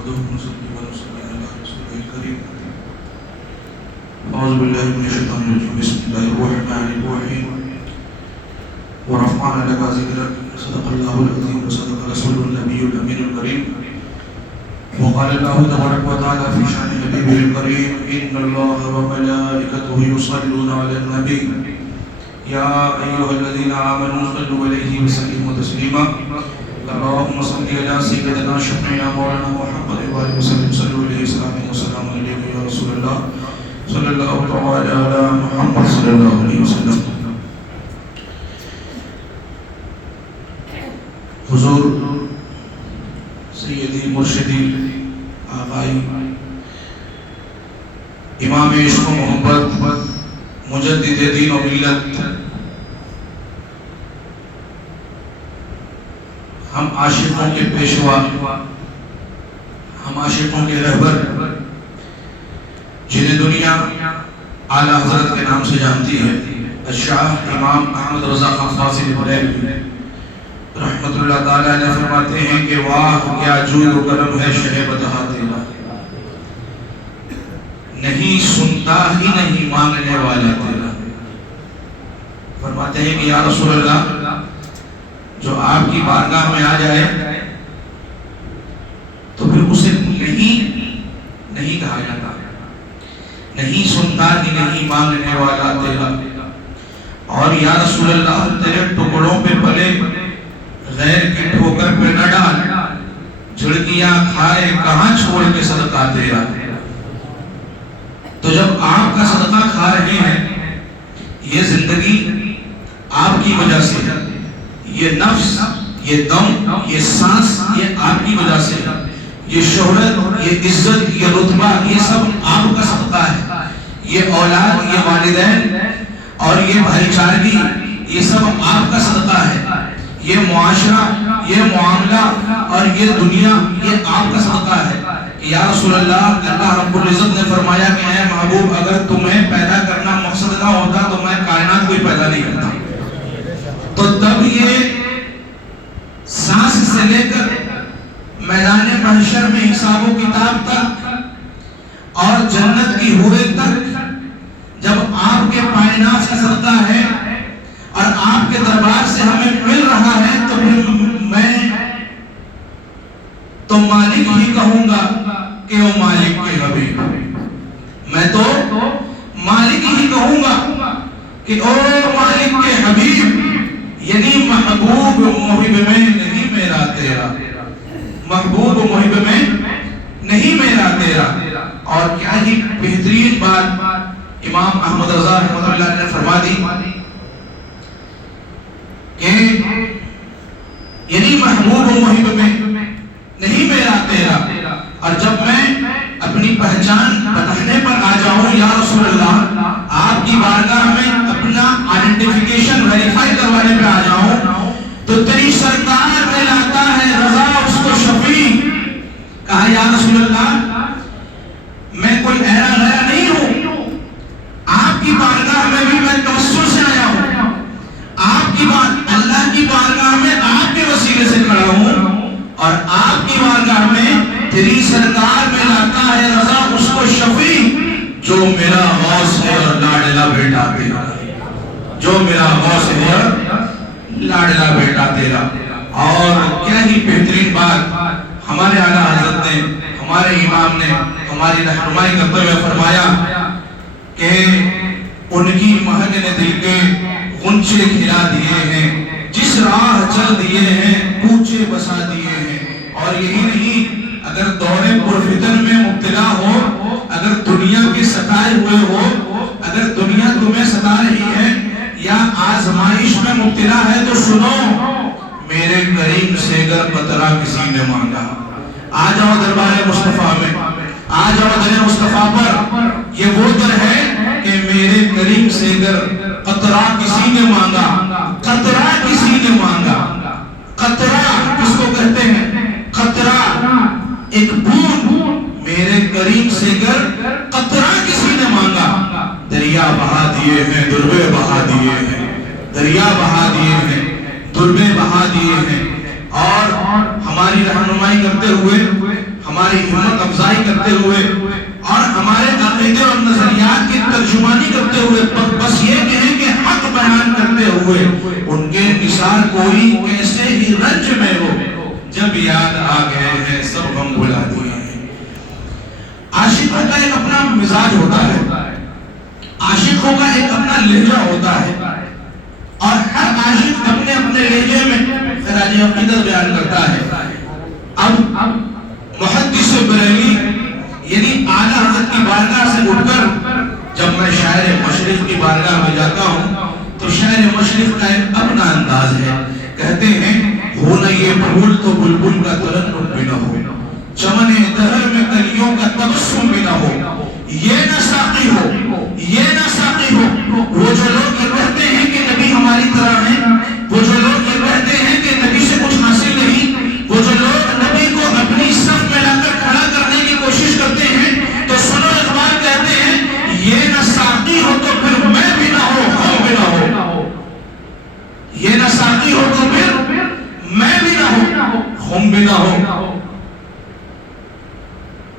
نحمده ونصلي ونسلم على رسوله الكريم. أعوذ بالله من الشيطان الرجيم. بسم الله الرحمن الرحيم. ورفعنا لك ذكرك. صدق الله العظيم وصدق رسوله النبي الأمين الكريم. وقال الله تبارك وتعالى في شأن حبيبه الكريم: إن الله وملائكته يصلون على النبي يا أيها الذين آمنوا صلوا عليه وسلموا تسليما. اللهم صل على سيدنا شفيعنا مولانا محمد وآله وسلم. صلوا عليه وسلم عليك يا رسول الله صلى الله تعالى على محمد صلى الله عليه وسلم. حضور سیدی مرشدی آقائی امام عشق و محبت مجدد دین و ملت، ہم عاشقوں کے پیشوا، ہم عاشقوں کے رہبر، جنہیں دنیا اعلیٰ حضرت کے نام سے جانتی ہے، الشاہ امام احمد رضا خان فاضل بریلوی رحمت اللہ تعالیٰ نے فرماتے ہیں کہ واہ کیا جود و کرم ہے شہ بدہا تیرا، نہیں سنتا ہی نہیں مانگنے والا تیرا. فرماتے ہیں کہ یا رسول اللہ، جو آپ کی بارگاہ میں آ جائے تو پھر اسے نہیں کہا جاتا، نہیں سنتا ہی نہیں مانگنے والا تیرا. اور یا رسول اللہ، تیرے ٹکڑوں پہ پلے غیر کی ٹھوکر پہ نہ ڈال، جھڑکیاں کھائے کہاں چھوڑ کے صدقہ تیرا. تو جب آپ کا صدقہ کھا رہے ہیں، یہ زندگی آپ کی وجہ سے، یہ نفس، یہ دم، یہ سانس، یہ آپ کی وجہ سے، یہ شہرت، یہ عزت، یہ رتبہ، یہ سب آپ کا صدقہ ہے. یہ اولاد، یہ والدین اور یہ بھائی چارگی، یہ سب آپ کا صدقہ ہے. یہ معاشرہ، یہ معاملہ اور یہ دنیا، یہ آپ کا صدقہ ہے. یا رسول اللہ، اللہ رب العزت نے فرمایا کہ اے محبوب، اگر تمہیں پیدا کرنا مقصد نہ ہوتا تو میں کائنات کوئی پیدا نہیں کرتا. تو تب یہ سانس سے لے کر میدان محشر میں حساب و کتاب تک اور جنت کی حوریں تک، جب آپ کے پائناز کا صدقہ ہے اور آپ کے دربار سے ہمیں مل رہا ہے، تو میں تو مالک ہی کہوں گا کہ او مالک کے حبیب. میں تو مالک ہی کہوں گا کہ او مالک کے حبیب، یعنی محبوب محب میں نہیں میرا تیرا، محبوب محب میں نہیں میرا تیرا. اور کیا ہی بہترین بات امام احمد رضا رحمۃ اللہ نے فرما دی کہ یعنی محبوب محب میں نہیں میرا تیرا. اور جب میں اپنی پہچان بتانے پر آ جاؤں یا رسول اللہ، آپ کی بارگاہ میں اپنا آئیڈینٹیفیکیشن ویریفائی کروانے پہ آ جاؤں، تو تیری سرکار میں لاتا ہے رضا اس کو شفیع. کہا یا رسول اللہ، میں کوئی ایرا غیرہ نہیں ہوں، آپ کی بارگاہ میں بھی میں توسل سے آیا ہوں، آپ کی بات اللہ کی بارگاہ میں آپ کے وسیلے سے کھڑا ہوں، اور آپ کی بارگاہ میں تیری سرکار میں لاتا ہے رضا اس کو شفیع، جو میرا غوث ہے اور لاڈلا بیٹا تیرا، جو میرا غوث ہے اور لاڈلا بیٹا تیرا. اور کیا ہی بہترین بات ہمارے اعلیٰ حضرت نے، ہمارے امام نے ہماری رہنمائی کرتے ہوئے فرمایا کہ ان کی مہر نے دل کے غنچے کھلا دیے ہیں، جس راہ چل دیے ہیں کوچے بسا دیے ہیں. اور یہی نہیں، اگر دور پرفتن میں مبتلا ہو، اگر دنیا کے ستائے ہوئے ہو، اگر دنیا تمہیں ستا رہی ہے یا آزمائش میں مبتلا ہے، تو سنو، میرے کریم سے اگر قطرہ کسی نے مانگا، آ جاؤ دربار مصطفیٰ میں، آ جاؤ در مصطفیٰ پر. یہ وہ در ہے کہ میرے کریم سے اگر قطرہ کسی نے مانگا، قطرہ کسی نے مانگا. قطرہ کس کو کہتے ہیں؟ قطرہ ایک بوند. میرے کریم سے اگر قطرہ کسی نے مانگا، دریا بہا دیے ہیں، دربے بہا دیے ہیں، دریا بہا دیے ہیں، دربے بہا دیے ہیں. اور ہماری رہنمائی کرتے ہوئے، ہماری ہمت افزائی کرتے ہوئے اور ہمارے عقیدے اور نظریات کی ترجمانی کرتے ہوئے بس یہ کہیں کہ حق بیان کرتے ہوئے ان کے نثار کوئی کیسے ہی رنج میں ہو، جب یاد آ گئے ہیں سب غم بھلا دیے ہیں۔ عاشقوں کا ایک اپنا مزاج ہوتا ہے، عاشقوں کا ایک اپنا لہجہ ہوتا ہے، اور ہر عاشق اپنے اپنے لہجے میں خراج عقیدت بیان کرتا ہے۔ اب محدث بریلی یعنی اعلیٰ حضرت کی بارگاہ سے اٹھ کر جب میں شاعر مشرق کی بارگاہ میں جاتا ہوں تو شاعر مشرق کا ایک اپنا انداز ہے۔ کہتے ہیں ہو نہ یہ پھول تو بلبل کا ترنم بھی نہ ہو، چمن دہر میں کلیوں کا تبسم بھی نہ ہو، یہ نہ ساقی ہو، یہ نہ ساقی ہو۔ وہ جو لوگ یہ کہتے ہیں کہ نبی ہماری طرح ہیں، وہ جو لوگ یہ کہتے ہیں کہ نبی سے کچھ حاصل نہیں، وہ جو لوگ نبی کو اپنی صف میں لا کر کھڑا کرنے کی کوشش کرتے ہیں، تو سنو اقبال کہتے ہیں یہ نہ ساقی ہو تو پھر میں بھی نہ ہو، ہم بھی نہ ہو، یہ نہ ساقی ہو تو پھر میں بھی نہ ہو، ہم بھی نہ ہو۔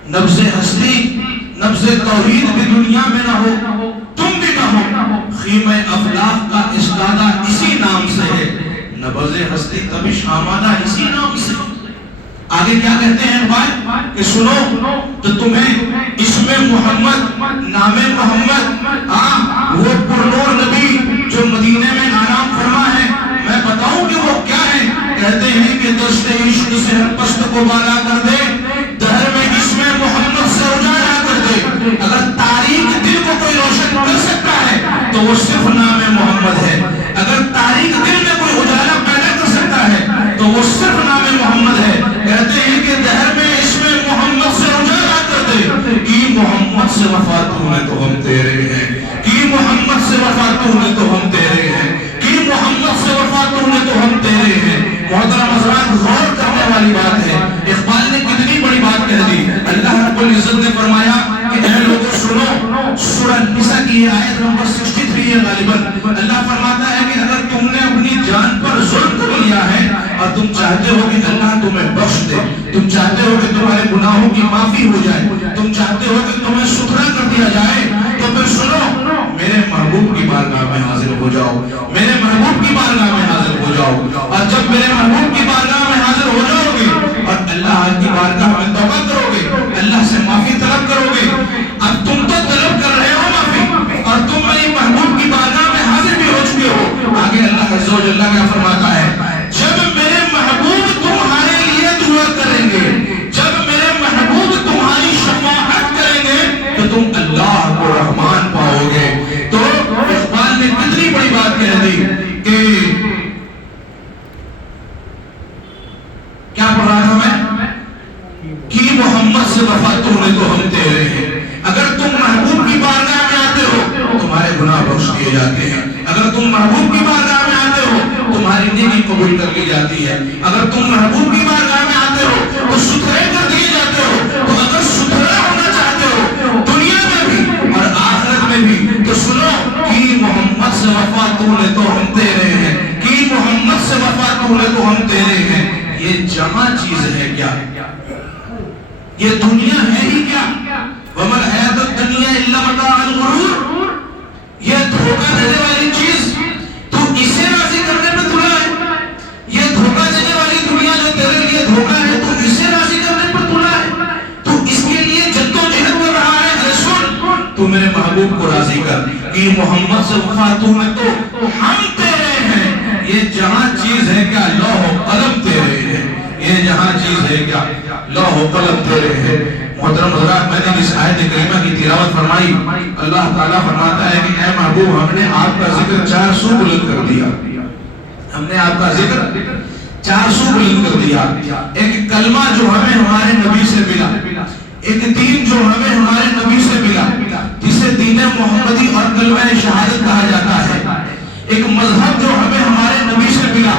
نبض ہستی نبض توحید بھی دنیا میں نہ ہو، تم بھی نہ ہو، خیمہ افلاق کا استادہ اسی نام سے ہے، نبض ہستی تبش آمادہ اسی نام سے۔ آگے کیا کہتے ہیں بھائی کہ سنو تو تمہیں اسم محمد، نام محمد، وہ پرنور نبی جو مدینے میں آرام فرما ہے، میں بتاؤں کہ وہ کیا ہے؟ کہتے ہیں کہ دست عشق سے ہر پست کو بالا کر دے، دہر میں اسم محمد سے اجالا کر دے۔ اگر تاریخ دل کو کوئی روشن کر سکتا ہے تو وہ صرف نام محمد ہے، اگر تاریخ دل میں کوئی اجالا پیدا کر سکتا ہے تو وہ صرف نام محمد ہے۔ کہتے ہیں کہ دہر میں اسم محمد سے اجالا کر دے، کی محمد سے وفا تو نے تو ہم تیرے ہیں، کی محمد سے وفا تو نے تو ہم تیرے ہیں، کی محمد سے وفا تو نے تو ہم تیرے ہیں۔ محترم حضرات، غور کرنے والی بات ہے، اقبال نے کتنی بڑی بات کہہ دی۔ اللہ رب العزت نے فرمایا کہ اے لوگوں سنو، سورہ نساء کی آیت نمبر 63 ہے غالباً، اللہ فرماتا ہے کہ اگر تم نے اپنی جان پر ظلم کر لیا ہے اور تم چاہتے ہو کہ اللہ تمہیں بخش دے، تم چاہتے ہو کہ تمہارے گناہوں کی معافی ہو جائے، تم چاہتے ہو کہ تمہیں ستھرا کر دیا جائے، تو پھر سنو، میرے محبوب کی بارگاہ میں حاضر ہو جاؤ، میرے محبوب کی بارگاہ میں حاضر ہو جاؤ، اور جب میرے محبوب کی بارگاہ میں حاضر ہو جاؤ گے اور اللہ کی بارگاہ میں توبہ کرو گے، اللہ سے معافی طلب کرو گے، اب تم تو طلب کر رہے ہو معافی اور تم میری محبوب کی بارگاہ میں حاضر بھی ہو چکے ہو۔ آگے اللہ عز و جل کیا فرماتا ہے؟ جب میرے محبوب تمہارے لیے دعا کریں گے، جب میرے محبوب تمہاری شفاعت کریں گے تو تم اللہ کو رحمان پاؤ گے۔ تو اقبال نے کتنی بڑی بات کہہ دی کہ کیا پڑھ رہا تھا میں کہ محمد سے وفا تو نے تو ہم تیرے ہیں۔ اگر تم محبوب کی بارگاہ میں آتے ہو تمہارے گناہ بخش کیے جاتے ہیں، اگر تم محبوب کی بارگاہ میں آتے ہو تمہاری نیکی قبول کر لی جاتی ہے، اگر تم محبوب کی بارگاہ میں آتے ہو تو ستھرے کر دیے جاتے ہو۔ تو اگر ستھرا ہونا چاہتے ہو دنیا میں بھی اور آخرت میں بھی تو سنو کہ محمد سے وفا تو نے تو ہم تیرے ہیں، کہ محمد سے وفا تو نے تو ہم تیرے ہیں۔ یہ جہاں چیز ہے کیا؟ یہ دنیا ہے ہی کیا؟ وَمَا الْحَيَاةُ الدُّنْيَا إِلَّا مَتَاعُ الْغُرُورِ، یہ دھوکہ دینے والی چیز تو اسے راضی کرنے پہ تلا ہے، یہ دھوکہ دینے والی دنیا جو تیرے لیے دھوکہ ہے تو اسے راضی کرنے پر تلا ہے، تو اس کے لیے جدوجہد کر رہا ہے۔ اے سن، تو میرے محبوب کو راضی کر کہ محمد سے وفا تو میں تو ہم تیرے ہیں۔ یہ جہاں چیز ہے کیا؟ لوح و قلم تیرے ہیں، یہ جہاں چیز ہے کیا؟ لوح و قلم تیرے ہیں۔ محترم حضرات، میں نے اس آیت کریمہ کی تلاوت فرمائی، اللہ تعالیٰ فرماتا ہے کہ اے محبوب، ہم نے آپ کا ذکر 400 بلند کر دیا، ہم نے آپ کا ذکر 400 بلند کر دیا۔ ایک کلمہ جو ہمیں ہمارے نبی سے ملا، ایک دین جو ہمیں ہمارے نبی سے ملا، جسے دین محمدی اور کلمہ شہادت کہا جاتا ہے، ایک مذہب جو ہمیں ہمارے نبی سے ملا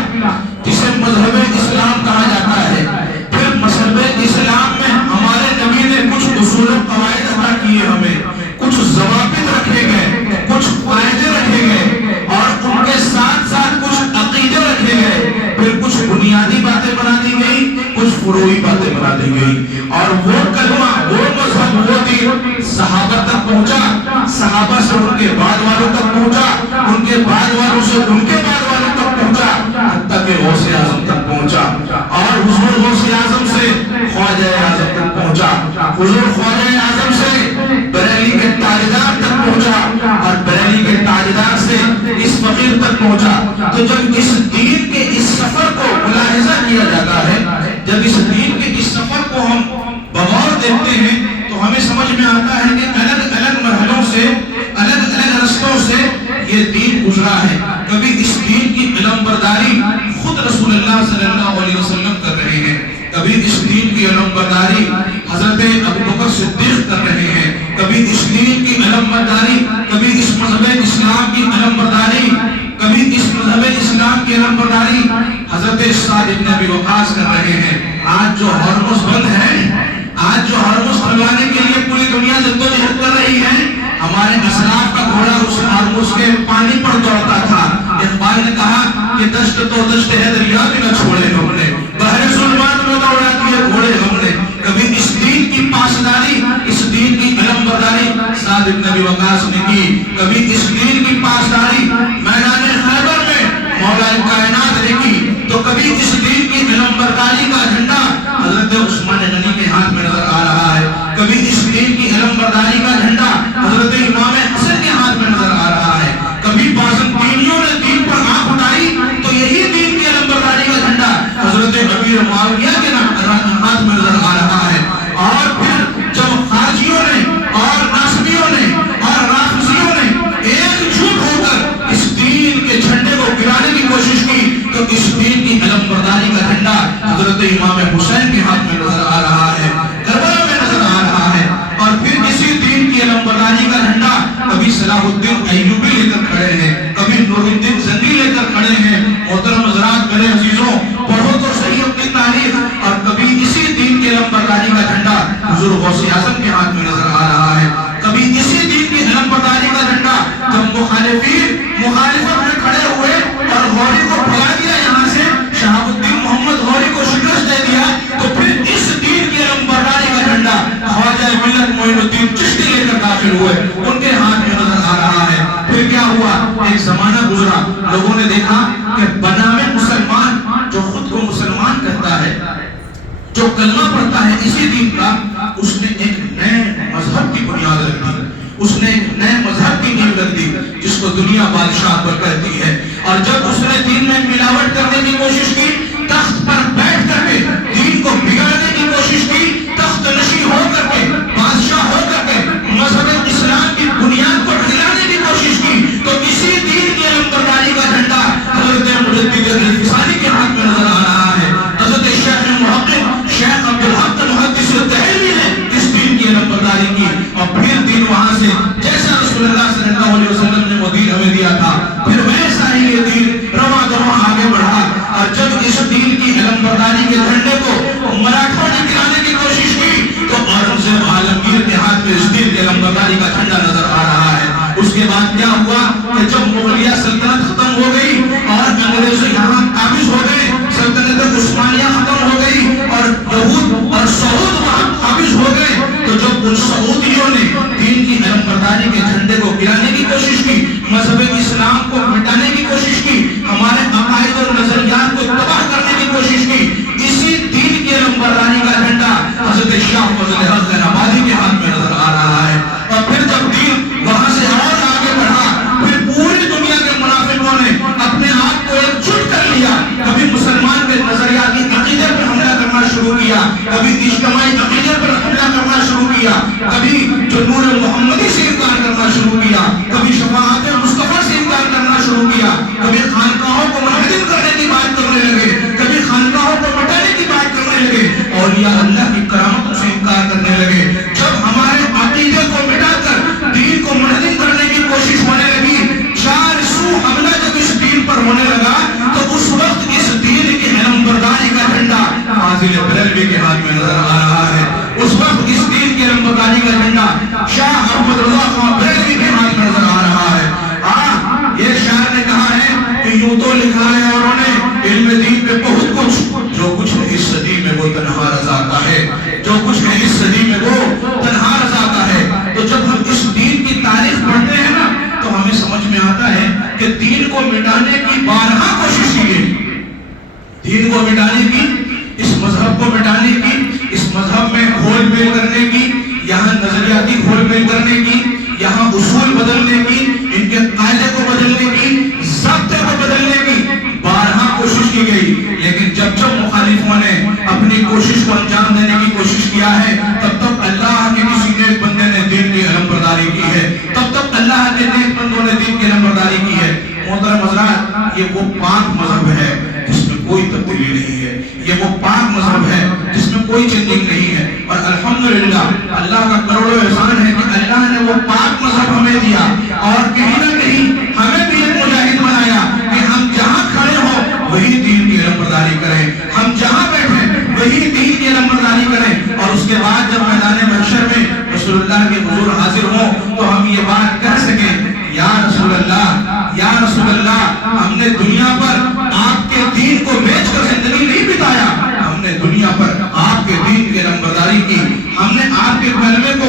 جسے مذہب اسلام کہا جاتا ہے، پھر مذہب اسلام میں ہمارے نبی نے کچھ اصول و قواعد عطا کیے، ہمیں کچھ ضوابط رکھے گئے، کچھ قاعدے رکھے گئے اور ان کے ساتھ ساتھ کچھ عقیدے رکھے گئے، پھر کچھ بنیادی باتیں بنا دی گئی، اور وہ کلمہ، وہ مذہب، وہ دین صحابہ تک پہنچا، صحابہ سے ان کے بعد والوں تک پہنچا، ان کے بعد والوں سے ان کے بعد والوں تک پہنچا، حتیٰ کہ غوث اعظم تک پہنچا، اور حضور غوث اعظم سے خواجہ اعظم تک پہنچا، حضور خواجہ اعظم سے بریلی کے تاجدار تک پہنچا، اور بریلی کے تاجدار سے اس فقیر تک پہنچا۔ تو جب اس دین کے اس سفر کو ملاحظہ کیا جاتا ہے، جب اس دین کے اس سفر کو ہم بغور دیکھتے ہیں، تو ہمیں سمجھ میں آتا ہے کہ الگ الگ مرحلوں سے، الگ الگ رستوں سے یہ دین گزرا ہے۔ کبھی اس دین کی علم برداری خود رسول اللہ صلی اللہ علیہ وسلم کر رہے ہیں، کبھی اس دین کی علم برداری حضرت ابوبکر صدیق کر رہے ہیں، کبھی اس دین کی علم برداری، کبھی اس مذہب اسلام کی علم برداری، کبھی اس مذہب اسلام کی علم برداری حضرت سعد بن ابی وقاص کر رہے ہیں۔ آج جو ہرمز بند ہے، آج جو ہرمز کھلوانے کے لیے پوری دنیا جدوجہد کر رہی ہے، ہمارے اسلاف کا گھوڑا اس ہرمز کے پانی پر دوڑتا تھا۔ اقبال نے کہا کہ دشت تو دشت ہے، دریا بھی نہ چھوڑے ہم نے، بحر ظلمات میں دوڑا دیے گھوڑے ہم نے۔ کبھی اس دین کی پاسداری، اس دین کی علم برداری سعد بن ابی وقاص نے کی، کبھی اس دین کی پاسداری میدان خیبر میں مولا کائنات نے کی، تو کبھی اس دین کی علم برداری کا جھنڈا حضرت عثمان غنی کے ہاتھ میں نظر آ رہا ہے، کبھی اس دین کی علم برداری کا جھنڈا حضرت امام حسن کے ہاتھ میں نظر آ رہا ہے، کبھی بازنطینیوں نے دین پر آنکھ اٹھائی تو یہی دین کی علم برداری کا جھنڈا حضرت امیر معاویہ کے ہاتھ میں نظر آ رہا ہے۔ اور پھر جب خارجیوں نے اور ناصبیوں نے اور رافضیوں نے ایک جھوٹ ہو کر اس دین کے جھنڈے کو گرانے کی کوشش کی، تو اس دین کی علم برداری کا جھنڈا حضرت امام حسین کے ہاتھ میں نظر آ رہا ہے، کربلا میں نظر آ رہا ہے۔ اور پھر اسی دین کی علم برداری کا جھنڈا کبھی صلاح الدین ایوبی لے کر کھڑے ہیں، کبھی نور الدین زنگی لے کر کھڑے ہیں۔ محترم حضرات، میرے عزیزوں، پڑھو تو صحیح اپنی تاریخ۔ اور کبھی اسی دین کی علم برداری کا جھنڈا حضور غوث اعظم کے ہاتھ میں نظر آ رہا ہے، کبھی اسی دین کی علم برداری کا جھنڈا جب مخالفین مخالفت میں کھڑے ہوئے اور غوری کو بھگا دیا یہاں سے، شہاب الدین محمد غوری کو شکست دے دیا، تو پھر اس دین کی علم برداری کا جھنڈا خواجہ ملت معین الدین چشتی لے کر داخل ہوئے، ان کے ہاتھ میں نظر آ رہا ہے۔ پھر کیا ہوا؟ ایک زمانہ گزرا، لوگوں نے دیکھا کہ بنام مسلمان، جو خود کو مسلمان کہتا ہے، جو کلمہ پڑھتا ہے اسی دین کا، اس نے ایک نئے مذہب کی بنیاد رکھ دی، اس نے ایک نئے مذہب کی نیو رکھ دی جس کو دنیا بادشاہ پر کہتی ہے۔ اور جب اس نے دین میں ملاوٹ کرنے کی کوشش کی، تخت پر بیٹھ کر کے دین کو بگاڑنے کی کوشش کی، تخت نشین ہو کر کے، بادشاہ ہو کر کے مذہب اسلام کی بنیاد کو ہلانے کی کوشش کی، تو اسی دین کی علم برداری کا جھنڈا حضرت مجدد الفسانی کے ہاتھ میں نظر آ رہا ہے۔ حضرت شیخ محقق شیخ عبدالحق محدث دہلوی نے اس دین کی علم برداری کی، اور پھر دین وہاں سے جیسا رسول اللہ صلی اللہ علیہ وسلم نے وہ دین ہمیں دیا تھا، پھر ویسا ہی یہ دین رواں دواں آگے بڑھا۔ اور جب اس دین کی علم برداری کے جھنڈے کو مراٹھوں نے گرانے کی کوشش کی، تو اورنگزیب عالمگیر کے ہاتھ میں اس دین کی علم برداری کا جھنڈا نظر آ رہا ہے۔ اس کے بعد کیا ہوا کہ جب مغلیہ سلطنت ختم ہو گئی اور انگریز یہاں قابض ہو گئے، سلطنت عثمانیہ ختم ہو گئی اور یہود اور سعود وہاں قابض ہو گئے، تو جب ان سعودیوں نے دین کی علم برداری کے جھنڈے کو گرانے کی کوشش کی، مذہب اسلام کو مٹانے کی کوشش کی، ہمارے عقائد اور نظریات کو تباہ کرنے کی کوشش کی، اسی دین کی علم برداری کا جھنڈا حضرت شاہ فضل حق آبادی کے ہاتھ میں نظر آ رہا ہے۔ اور پھر جب دین وہاں سے اور آگے بڑھا، پھر پوری دنیا کے منافقوں نے اپنے آپ کو ایک جٹ کر لیا، کبھی مسلمان کے نظریاتی عقیدے پر حملہ کرنا شروع کیا، کبھی اجتماعی عقیدے پر حملہ کرنا شروع کیا، کبھی جو نور محمدی سے انکار کرنا شروع کیا، کبھی شفاعت مصطفیٰ سے انکار کرنا شروع کیا، کبھی خانقاہوں کو منہدم کرنے کی بات کرنے لگے، کبھی خانقاہوں کو مٹانے کی بات کرنے لگے، اولیاء اللہ کی کرامتوں سے انکار کرنے لگے۔ جب ہمارے عقیدے کو مٹا کر دین کو منہدم کرنے کی کوشش ہونے لگی، چار سو حملہ جب اس دین پر ہونے لگا، تو اس وقت اس دین کی علم برداری کا جھنڈا فاضل بریلوی کے ہاتھ میں نظر آ رہا ہے۔ اس وقت اس دین کی علم برداری کا جھنڈا شاہ احمد رضا خان بریلوی کے ہاتھ میں نظر آ رہا ہے۔ یہ شاعر نے کہا ہے کہ یوں تو لکھا ہے اوروں نے علم دین پہ بہت کچھ، جو کچھ اس صدی میں وہ تنہا رضا کا ہے۔ بارہا کوشش کی گئی دین کو مٹانے کی، اس مذہب کو مٹانے کی، اس مذہب میں کھول میل کرنے کی، یہاں نظریاتی کھول میل کرنے کی، یہاں اصول بدلنے کی، ان کے قاعدے کو بدلنے کی، ضابطے کو بدلنے کی بارہا کوشش کی گئی، لیکن جب جب مخالفوں نے اپنی کوشش کو انجام دینے کی کوشش کیا ہے، تب تب اللہ کے کسی نیک بندے نے دین کی علمبرداری کی ہے، تب تب اللہ کے نیک بندوں نے دین کی علمبرداری کی ہے۔ محترم حضرات، یہ وہ پاک مذہب ہے جس میں کوئی تبدیلی نہیں ہے، یہ وہ پاک مذہب ہے جس میں کوئی چینجنگ نہیں ہے، اور الحمدللہ اللہ کا کروڑوں احسان ہے کہ اللہ نے وہ پاک مذہب ہمیں دیا، اور کہیں نہ کہیں ہمیں بھی ایک مجاہد بنایا کہ ہم جہاں کھڑے ہوں وہی دین کی علمبرداری کریں، ہم جہاں بیٹھیں وہی دین کی علمبرداری کریں، اور اس کے بعد جب میدان محشر میں رسول اللہ کے حضور حاضر ہوں تو ہم یہ بات کہہ سکیں، یا رسول اللہ، یا رسول اللہ، ہم نے دنیا پر آپ کے دین کو بیچ کر زندگی نہیں بتایا، ہم نے دنیا پر آپ کے دین کی علمبرداری کی، ہم نے آپ کے کلمے کو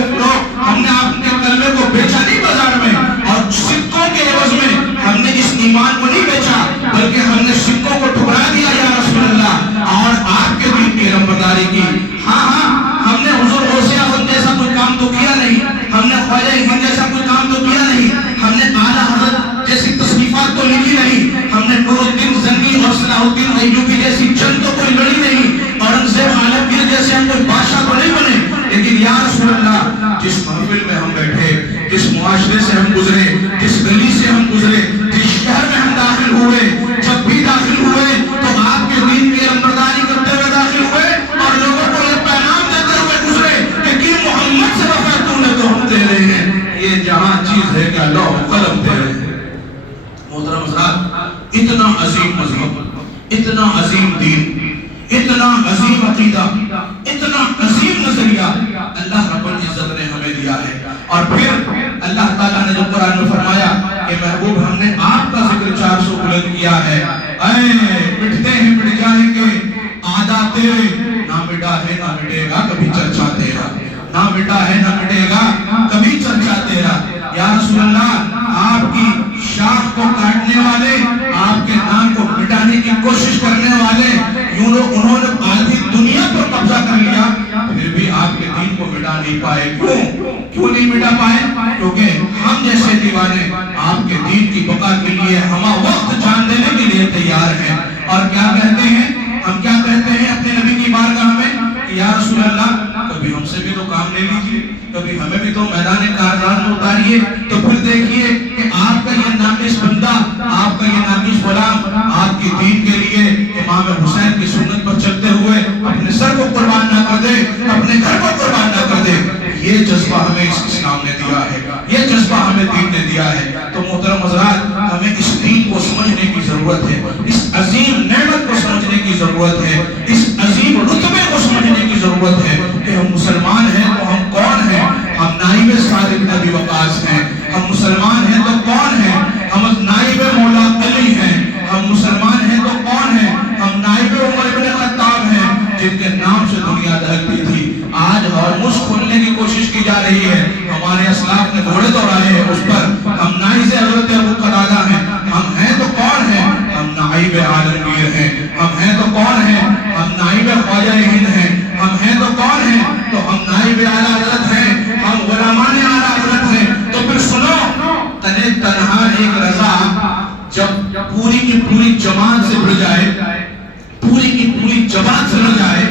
ہم نے آپ کے کلمے کو بیچا نہیں بازار میں، اور سکوں کے عوض میں ہم نے اس ایمان کو نہیں بیچا، بلکہ ہم نے سکوں کو ٹھکرا دیا یا رسول اللہ، اور آپ کے دین کی علمبرداری کی۔ ہاں ہم نے حضور غوث اعظم جیسا کوئی کام تو کیا نہیں، ہم نے خواجہ ہند جیسا کوئی کام تو کیا نہیں، ہم نے اعلیٰ حضرت جیسی تصنیفات تو لکھی نہیں، ہم نے نور الدین زنگی اور صلاح الدین ایوبی جیسی جنگ تو کوئی لڑی نہیں، اورنگزیب عالمگیر جیسے ہم کوئی بادشاہ تو نہیں بنے، لیکن یا رسول اللہ، جس محفل میں ہم بیٹھے، جس معاشرے سے ہم گزرے، جس گلی سے ہم گزرے، جس شہر میں ہم داخل ہوئے، جب بھی داخل ہوئے تو آپ کے دین کی علمبرداری کرتے ہوئے داخل ہوئے، اور لوگوں کو یہ پیغام دیتے ہوئے گزرے کہ محمد سے وفا تو نے تو ہم دے رہے ہیں، یہ جہاں چیز ہے کہ لوح قلم دے رہے ہیں۔ محترم حضرات، اتنا عظیم مذہب، اتنا عظیم دین، اتنا عظیم عقیدہ، اتنا عظیم نظریہ اللہ رب العزت نے ہمیں دیا ہے، اور پھر اللہ تعالیٰ نے جو قرآن میں فرمایا کہ محبوب ہم نے آپ کا ذکر 400 بلند کیا ہے، اے مٹتے ہیں مٹ جائیں گے آدھا تیرے، نہ مٹا ہے نہ مٹے گا کبھی چرچا تیرا، نہ مٹا ہے نہ مٹے گا کبھی چرچا تیرا۔ یا رسول اللہ، آپ کی شاخ کو کاٹنے والے، آپ کے نام کو مٹانے کی کوشش کرنے والے، انہوں نے آدھی دنیا پر قبضہ کر لیا، پھر بھی آپ کے دین کو مٹا نہیں پائے۔ کیوں نہیں مٹا پائے؟ کیونکہ ہم جیسے دیوانے آپ کے دین کی بقا کے لیے ہم وقت جان دینے کے لیے تیار ہیں، اور کیا کہتے ہیں، ہم کیا کہتے ہیں اپنے نبی کی بارگاہ میں کہ یا رسول اللہ، کبھی ہم سے بھی تو کام لے لیجیے، کبھی ہمیں بھی تو میدان کارزار میں اتاریے، تو پھر دیکھیے کہ آپ کا یہ ناقص بندہ، آپ کا یہ ناقص غلام آپ کی دین کے لیے امام حسین کی سنت پر چلتے ہوئے اپنے سر کو قربان نہ کر دے، اپنے گھر کو قربان نہ کر دے۔ یہ جذبہ ہمیں اس اسلام نے دیا ہے، یہ جذبہ ہمیں دین نے دیا ہے۔ تو محترم حضرات، ہمیں اس دین کو سمجھنے کی ضرورت ہے، اس عظیم نعمت کو سمجھنے کی ضرورت ہے، اس عظیم رتبے کو سمجھنے کی ضرورت ہے کہ ہم مسلمان ہیں تو ہم کون ہیں؟ ہم نائب صادق بن ابی وقاص ہیں۔ ہم مسلمان ہیں تو کون ہیں؟ ہم نائب مولا علی ہیں۔ ہم مسلمان ہیں تو کون ہیں؟ ہم نائب عمر بن خطاب ہیں، جن کے نام سے دنیا دہلتی تھی۔ آج ہرمز کھولنے کی کوشش کی جا رہی ہے، ہمارے اسلاف نے گھوڑے دوڑائے ہیں اس پر۔ ہم نائب حضرت ابو قتادہ ہیں۔ ہم ہیں تو کون ہیں؟ ہم نائب عالمگیر ہیں۔ ہم ہیں تو کون ہیں؟ ہم نائب خواجہ ہند ہیں۔ ہم ہیں تو کون ہیں؟ تو ہم نائب اعلیٰ حضرت ہیں، ہم غلامان اعلیٰ حضرت ہیں۔ تو پھر سنو، تنے تنہا ایک رضا جب پوری کی پوری جماعت سے بڑھ جائے، پوری کی پوری جماعت سے بڑھ جائے،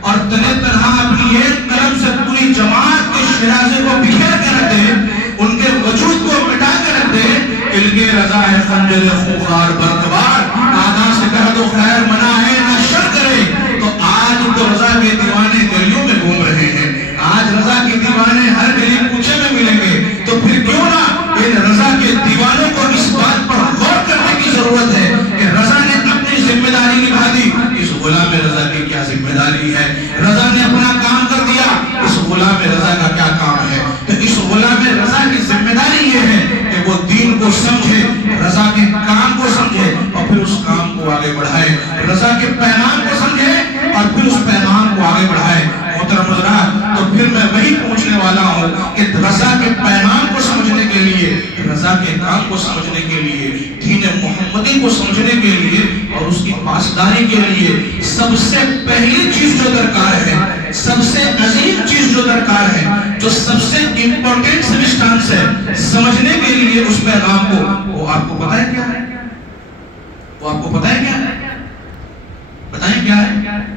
اور تنے تنہا اپنی ایک قلم سے پوری جماعت کے شرازے کو بکھیر کے رکھ دے، ان کے وجود کو مٹا کے رکھ دے، ان کے رضا ہے خنجر خوخار برقبار، آدھا سے کہہ دو خیر منع ہے نہ شر کرے۔ تو آج تو رضا کے دیوانے گلیوں میں گھوم رہے ہیں، آج رضا کے دیوانے ہر گلی کوچے میں ملیں گے، تو پھر کیوں نہ ان رضا کے دیوانوں کو اس بات پر غور کرنے کی ضرورت ہے کہ رضا نے اپنی ذمہ داری نبھا دی، اس غلام رضا کی کیا ذمہ داری ہے؟ رضا نے اپنا کام کر دیا، اس غلام رضا کا کیا کام ہے؟ تو اس غلام رضا کی ذمہ داری یہ ہے کہ وہ دین کو سمجھے، رضا کے کام کو سمجھے، اور پھر اس کام کو آگے بڑھائے، رضا کے پیغام کو سمجھے اور پھر اس پیغام کو آگے بڑھائے۔ محترم حضرات، تو پھر میں وہی پوچھنے والا ہوں کہ رضا کے پیغام کو سمجھنے کے لیے، رضا کے کام کو سمجھنے کے لیے، دین محمدی کو سمجھنے کے لیے اور اس کی پاسداری کے لیے سب سے پہلی چیز جو درکار ہے، سب سے عظیم چیز جو درکار ہے، جو سب سے امپورٹنٹ سبسٹانس ہے سمجھنے کے لیے اس پیغام کو، وہ آپ کو پتہ ہے کیا ہے؟ وہ آپ کو پتہ ہے کیا ہے؟ بتائیں کیا ہے؟